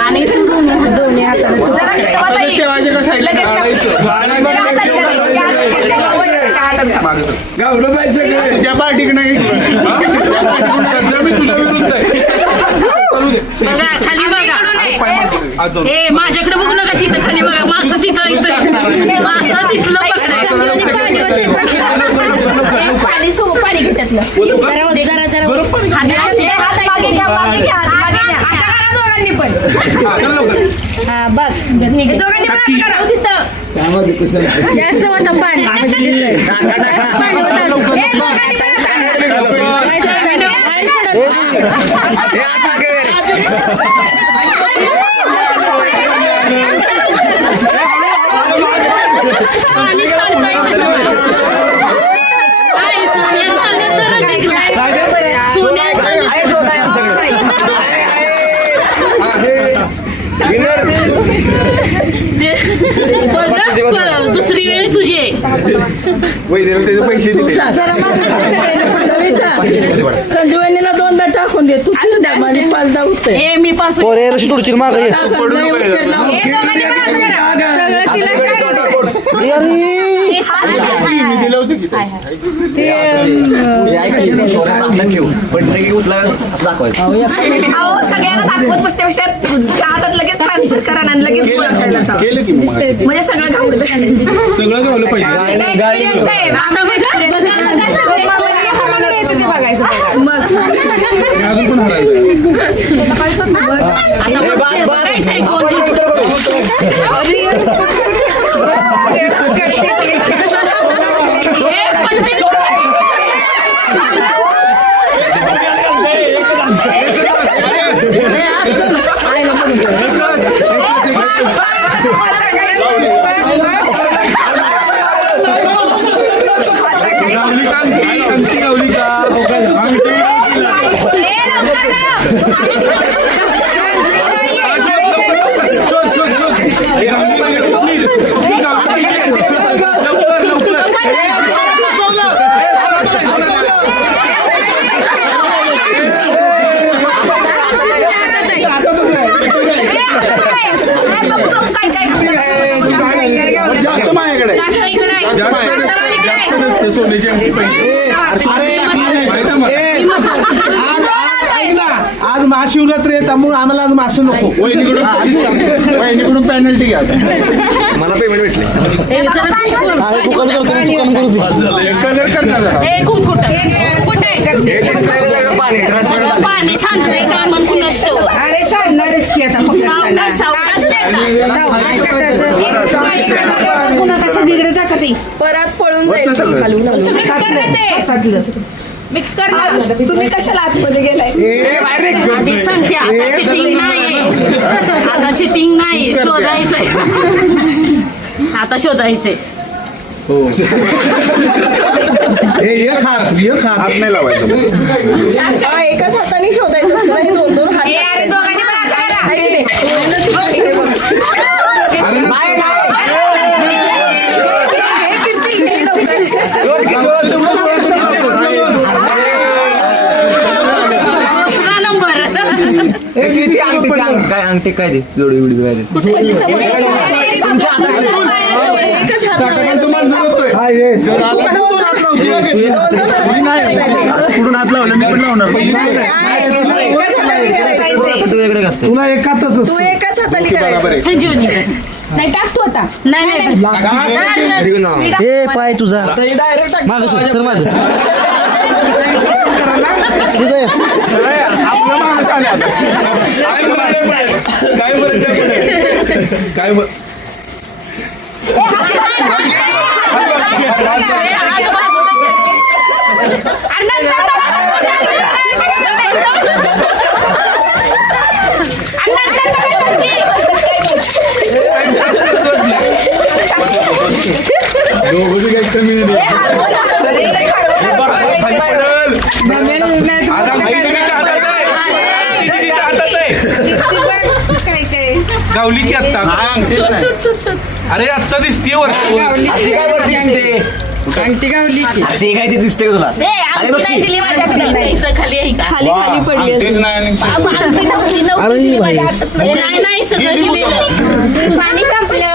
आणि तू दोन्ही गावलं पाहिजे तुझ्या पार्टीक नाही मी तुझ्या विरुद्ध आहे. बघा खाली बघा ए माझ्याकडे बघू नका तिथं खाली बघा मासा तिथं मासा तिथलं पाणी पाणी घेतलं जरा जरा बस जास्त होतं पाणी दुसरी वेळ तुझे त्याचे पैसे दिले संजीवनीला 2दा टाकून दे तू द्या माझी 5दा उत्तर ए मी पास सगळ्यांना दाखवत बसण्यापेक्षा हातात लगेच ट्रान्सफर करा आणि लगेच म्हणजे सगळं गावलं सगळं गावलं पाहिजे. अजून पण जास्त माझ्याकडे जास्त नसते सोन्याची अंगठी पाहिजे. आज महाशिवरात्री आहे त्यामुळे आम्हाला आज मासे नको. वहिनीकडून पेनल्टी घ्या. मला पेमेंट भेटले. पाणी सांगतोय का मग कुणाष्ट अरे सांगणारच की आता बिगडे टाकत परत पळून जाईल घालून मिक्स कर तुम्ही कशाला आतमध्ये गेलाय आधी सांगते आता चिटिंग नाही आता चिटिंग नाही शोधायचंय आता शोधायचंय हात नाही लावायचं. एकाच हाताने शोधायचं असतं आणि 2-2 हात काय अंगठी काय दे जोडी उडी एकच हात कुठून हात लावलं मी पण लावणार. तुला एकातच तू एकाच हाताने करायचं. संजीवनी नाही टाकतो आता नाही ए पाय तुझा माग सर माग काय गावली की आता अरे आत्ता दिसते अंगठी गावली की ते काय ते दिसते का तुला नाही दिली माझ्याकडे इथं खाली आहे का खाली खाली पडली तेच नाही आणि अंगठी नव्हती दिली माझ्या हातात. नाही सगळं दिलेलं पाणी संपलं.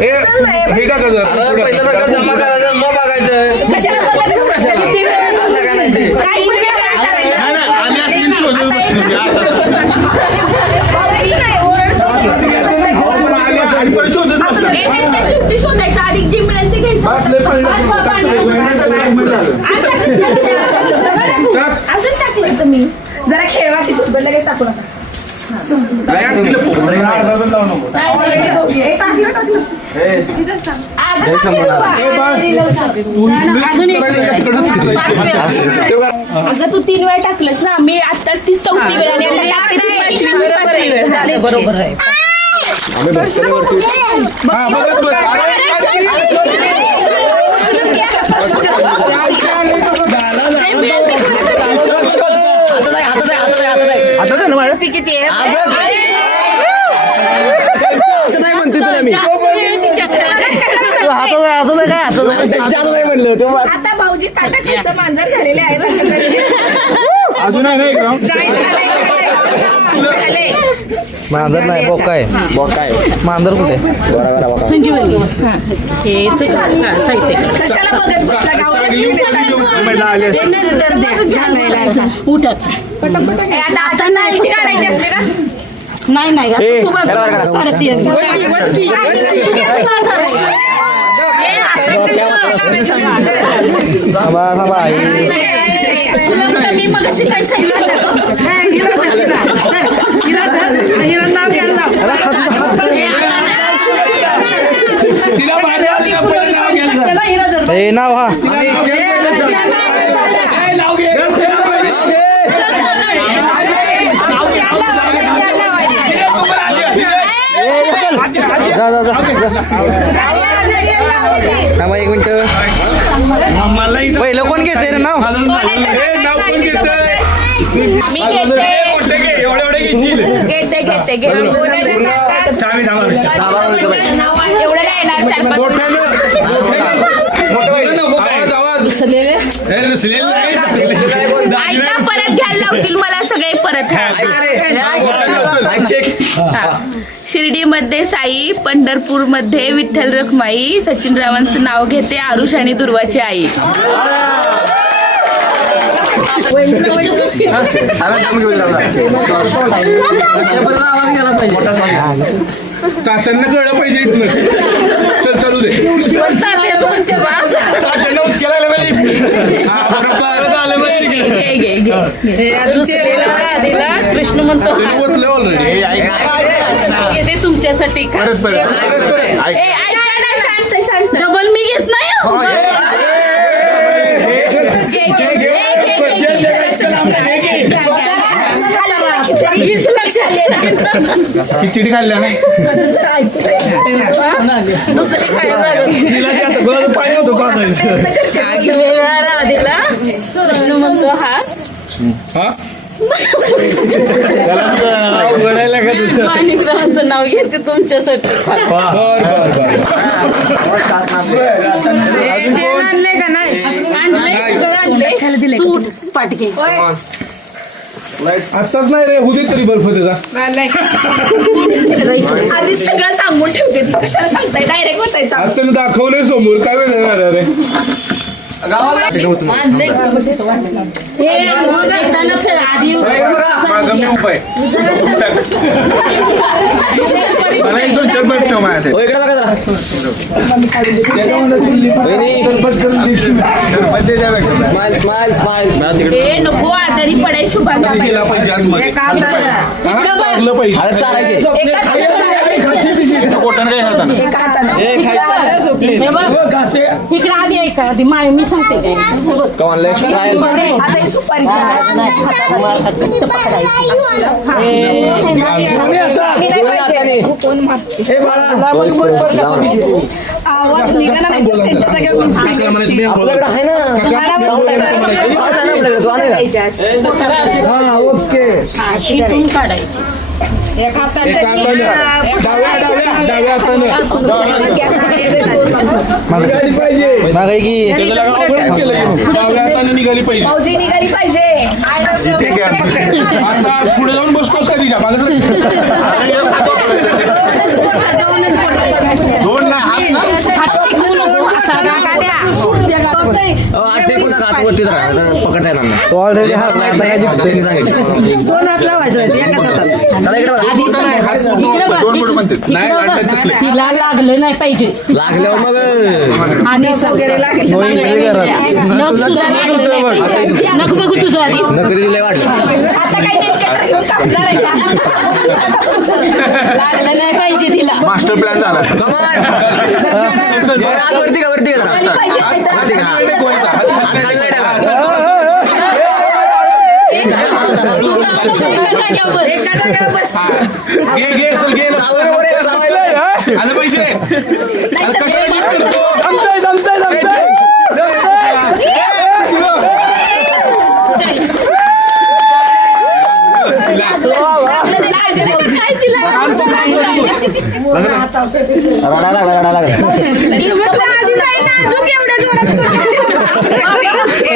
हे का पहिलं जमा करायचं मग बघायचं. कशाला बघायचं? काही म्हणजे काय करायचं? आम्ही असं शोधत शेवटी शोधायचं आधी जे मिळेल ते घ्यायचं असंच टाकलं तुम्ही जरा खेळवा की फुटबॉल लगेच टाकू नका. अगं तू 3 वेळा टाकलंस ना मी आता ती 4थी वेळ आणि आता टाकायची 5वी वेळ 5वी वेळ झाली. बरोबर आहे किती आहे? आता भाऊजी ताटा खायचं मांजर झालेले आहेत अशा तऱ्हेने. अजून आहे ना झाले. मांजर नाही बोका आहे. मांजर कुठे? संजीवनी हे साहित्य कशाला बघत बसला गावाला? ते नंतर द्या घालायला आता. उठत आता नाही काढायची असते का? नाही तू बघ, परत ये. तुला म्हणलं मी मगाशी काय सांगितलं नाव हा थांबा 1 मिनिट. पहिलं कोण घेते रे नाव? नाव कोण घेतंय? मी घेते एवढं नाही ऐका परत घ्यायला लावतील मला सगळे परत. शिर्डीमध्ये साई, पंढरपूरमध्ये विठ्ठल रखमाई, सचिन रावांचं नाव घेते आरुष आणि दुर्वाची आई. तात्यांना कळलं पाहिजे इथनं. चल चालू दे. तात्यांना उचकायला पाहिजे. कृष्ण म्हणतो बसले ऑलरेडी. घेते तुमच्यासाठी शांत डबल मी घेत नाही. खिचडी खाल्ल्या ना दुसरी पाणी होतं दिला कृष्ण म्हणतो हा माणिकरावांचं नाव घेते तुमच्यासाठी. आणलंय का नाही? आणलंय तू पाटके आत्ताच नाही रे उद्या तरी बर्फ त्याचा आधीच सगळं सांगून ठेवते ती. कशाला सांगताय? डायरेक्ट बतायचं. आता मी दाखवलंय समोर काय वेळ रे उपाय नको आजारी पडायची इकडे आधी ऐका आधी माय मी सांगते आता सुपारी आवाज निघाला नाही त्यांच्या इथून काढायची एक हाताने डाव्या हाताने मागे की डाव्या हाताने निघाली पाहिजे. भाऊजी निघाली पाहिजे. आता पुढे जाऊन बसतोस का तिच्या मागे दोन नाही तो ऑलरेडी हारला आता काय जिंकतोय सांगितलं नाही वाटत तसले. तिला लागलं नाही पाहिजे लागल्यावर मग आणि वगैरे लागेल. नख तुझा लागलं नाही पाहिजे. नख बघू तुझं आधी नकरी दिलंय वाटलं आता काय त्यांच्याकडे घेऊन कापणार आहे का? लागलं नाही पाहिजे तिला मास्टर प्लॅन झाला. वरती का वरती का पाहिजे काहीतरी. एका जागेवर बस. घे चल घे आलं पाहिजे.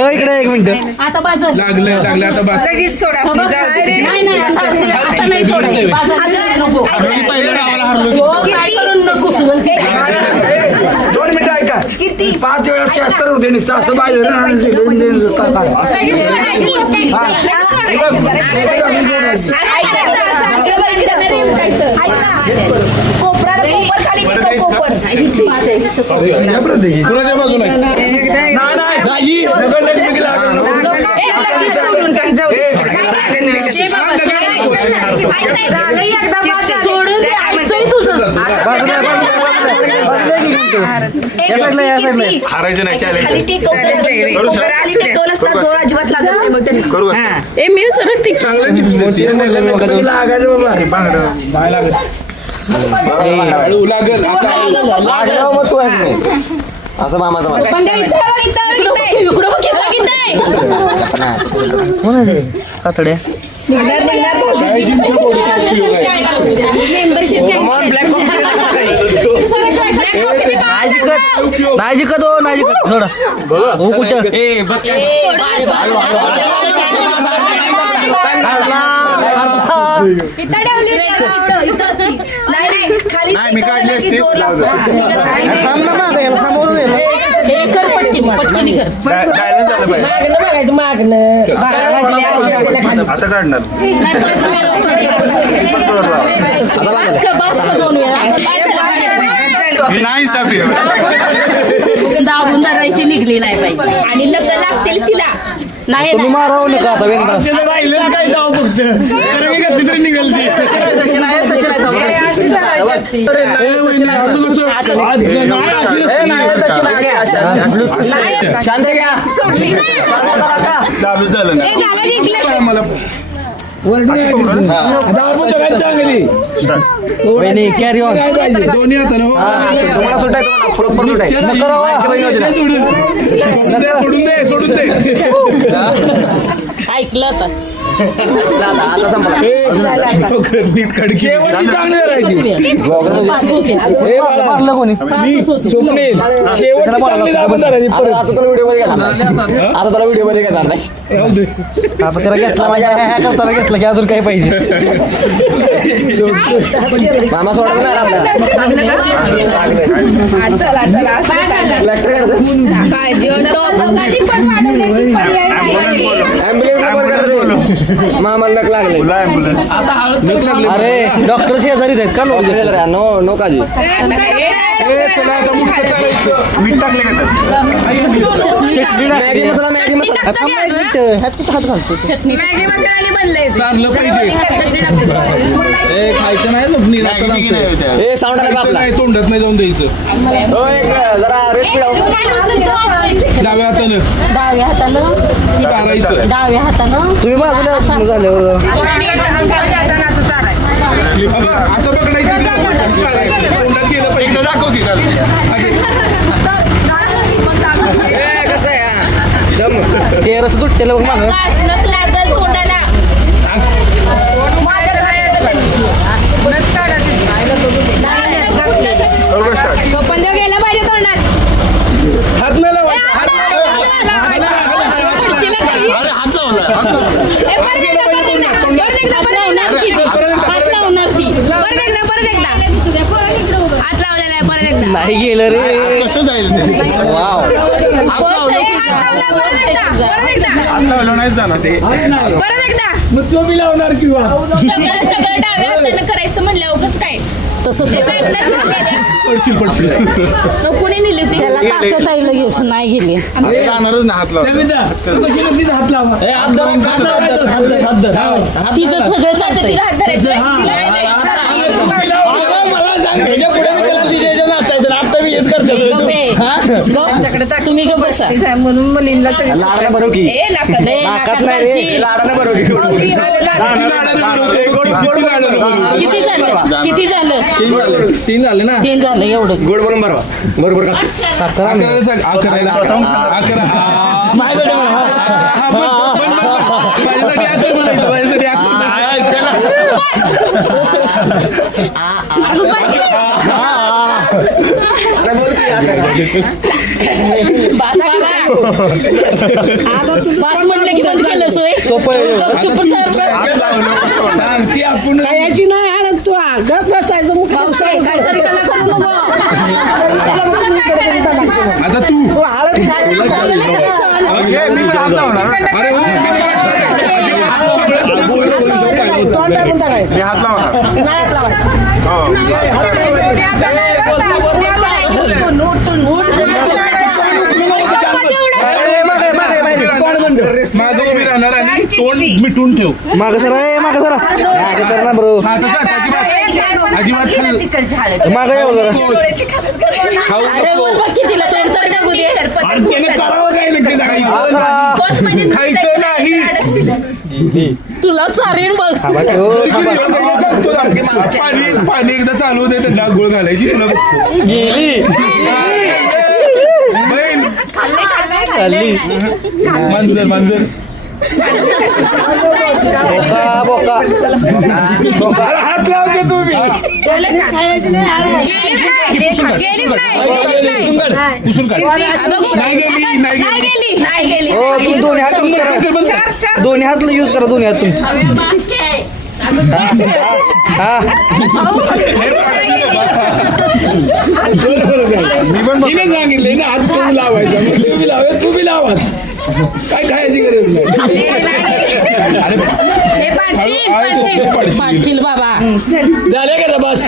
इकडे एक मिनिट आता बाजर लागलं आता बस. लगेच सोडा. नाही आता नाही सोडायचं बाजार नको पहिल्या डावाला हरलो. हो, काय करून नको सुगल. 2 मिनिटं ऐका. किती? 5 वेळा शास्त्र होते नुसतं असं बाहेर कोपरा कोपर खाली तिथं कोपर. कुणाच्या बाजूला आहे? लगेच सोडून टाक. जाऊ दे. सोडून दे, ऐकतोय तुझं. हारायचं नाही खाली ती कोपऱ्यात आली ते दोन असतात, जोर अजिबात लागत नाही मग त्यांनी. करू ए मी सरकते लागायचं बाबा. नाही लागत. हळू लागल आता. लागल्यावर मग तू आहेस नाही असं मामाचं मला म्हणजे इथं बघ, इथं बघ, इथं. इकडं बघ, इकडं कोण आहे रे कातड्या निघणार भाऊजी. मेंबरशिप नाही जिकत हो नाही जिकत थोडं हो कुठं खाली मी काढली असती. जोर लागतो. थांब ना मागं याला थांबवून ये. हे कर पटकन पटकन कर आता काढणार. बस कर 2 वेळा नाही साफी दाबून धरायची निघली नाही पाहिजे आणि लग्न लागतील तिला नाही तुम्ही मारावं नका आता वेंदास राहिलं काय जाऊ फक्त मी घातली तरी निघालची. चालू झालं ना. मला चांगली कॅरी ऑन दोन्ही हातानं हो. तुम्हाला सुटायचं मला प्रॉपर सुटायचं नका राव, बहीण योजना. सोडून दे ऐकलं आता दादा, आता संपला नीट कडकी. शेवटची चांगली करायची. मारलं कोणी स्वप्नील शेवटची चांगली दाबून धरायची परत. आता तुला व्हिडिओ मध्ये घेणार नाही आता तुला व्हिडिओ मध्ये घेणार नाही आता त्याला घेतला माझ्या करताना घेतलं की अजून काही पाहिजे मामा सोडायचं नाही आपल्याला मामा नक लागले अरे डॉक्टर शेजारीच आहेत का नो नो काळजी मीठ टाकले का मॅगी मसाला मॅगी मसाला मॅगी मसाला बनलंय. चाललं पाहिजे. खायचं नाही स्वप्नील आता ए साऊंड आला आपला नाही तोंडात नाही जाऊन द्यायचं. हो एक जरा रेट पिळाव डाव्या हातानं डाव्या हातानं चारायचं. डाव्या हातानं तुम्ही बाजूला झाल्यावर असं पकडायचं चारायचं. तोंडात गेलं पाहिजे. दाखव की काल. कसं आहे टेरस तुटतेलं बघ मागं लागल तोंडाला. नाही गेलं रे कसं जाईल ते वाव लावलं नाही जाणार ते परत एकदा मग तो बी लावणार किंवा सगळं डाव्या हाताने करायचं म्हणलं उगाच काय तसं ते पडशील कुणी नेली होती त्याला ताकद आहे लगेच नाही गेली जाणारच ना हात लावला सविता तू कशी म्हणतीस हात लावा तिचं सगळं चालतंय तिला हात धरायचं मला सांग ह्याच्या पुढे मी त्याला तिच्या ह्याच्या नाचायचं आता मी हेच करतो त्यांच्याकडे तुम्ही गप्प बसा. म्हणून मुलींना सगळं लाडानं बरं की ए नाका दे नाकात नाही रे लाडानं बरं की किती झालं तीन झाले ना 3 झालं एवढं गोड बनून बरोबर बरोबर का साखर बास म्हटलं की बस झालं सोय सोपं आहे. गपचूप सांगते आपण याची नाही आणत तू गप बसायचं मुख काहीतरी कला करू नको आता तू मी पण हात लावणार अरे हो, मी हात लावणार मागं उभी राहणार आणि तोंड मिटून ठेव माग सर माग सर ना बरो अजिबात माग येऊ जरा खाऊ अरे नको बघ की तिला तोंड तर टाकू दे आणि त्याने करावं काय नक्की सांगायचं खायचं नाही तुला चारेन बघ पाणी एकदा चालू दे त्यांना गुळ घालायची तुला बघतो गेली बहीण चालली मांजर बोका बोका हात लावते तुम्ही पुसून काढ नाही गेली हो तुम्ही दोन्ही हात यूज करा दोन्ही हात यूज करा दोन्ही हात तुम्ही हा तिने सांगितले ना हात तुम्ही लावायचा मग तुम्ही लावा तुम्ही लावा काय खायची गरज नाही पाडशील बाबा झाले का बस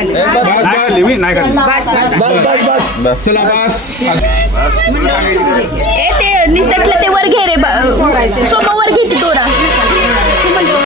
बस चला बस ए ते निसटलं ते वर घे रे सोमा वर घे ती दोरा